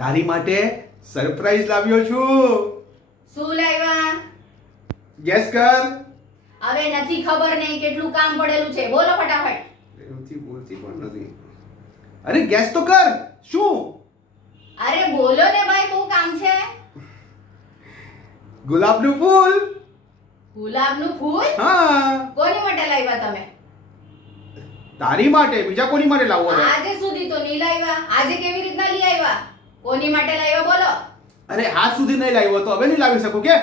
તારી માટે સરપ્રાઈઝ લાવ્યો છું. શું લાવ્યા? ગેસ કર. હવે નથી ખબર નહીં કેટલું કામ પડેલું છે, બોલો ફટાફટ. પ્રેમથી બોલતી પણ નથી. અરે ગેસ તો કર. શું? અરે બોલો ને ભાઈ, બહુ કામ છે. ગુલાબનું ફૂલ. ગુલાબનું ફૂલ? હા, કોની માટે લાવ્યા તમે? તારી માટે. બીજા કોની માટે લાવવો છે? આજે સુધી તો નહીં લાવ્યા. આજે કેવી રીતના લઈ આવ્યા? કોની માટે લાવ્યા બોલો? અરે હાથ સુધી નહીં લાવ્યો તો હવે નહીં લાવી શકું કે?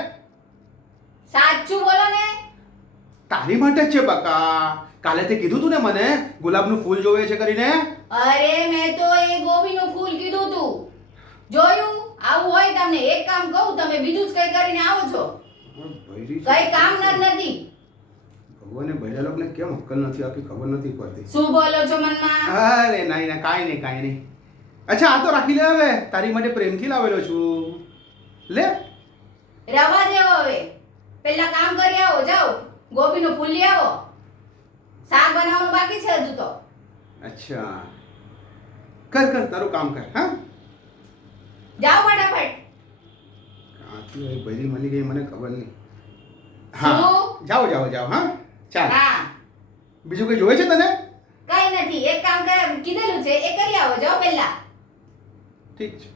સાચું બોલો ને. તારી માટે જ છે બકા. કાલે તે કીધું તું ને મને ગુલાબનું ફૂલ જોવે છે કરીને. અરે મેં તો એ ગોબીનું ફૂલ કીધું તું. જોયું? આવું હોય તમને એક કામ કહું, તમે બીજું જ કઈ કરીને આવો છો. કઈ કામ નથી. ભગવાને બૈરા લોકોને કેમ અક્કલ નથી આપી ખબર નથી પડતી. શું બોલો છો મનમાં? અરે નહીં ના, કાંઈ નહીં. અચ્છા આ તો રાખી લે હવે. તારી માટે પ્રેમથી લાવેલો છું. લે. રવા દેવો હવે. પેલા કામ કરી આવો, જાઓ. ગોબીનું ફૂલ લઈ આવો. શાક બનાવવાનું બાકી છે હજુ તો. અચ્છા કર તારું કામ કર. હા, જાઓ ફટાફટ. કાંથી આવી બૈરી મળી ગઈ મને ખબર નહીં. શું? જાઓ. હા ચાલ. હા, બીજું કઈ જોવે છે તને? કઈ નથી. એક કામ કીધેલું છે એ કરી આવો, જાઓ પહેલા. ઠીક છે.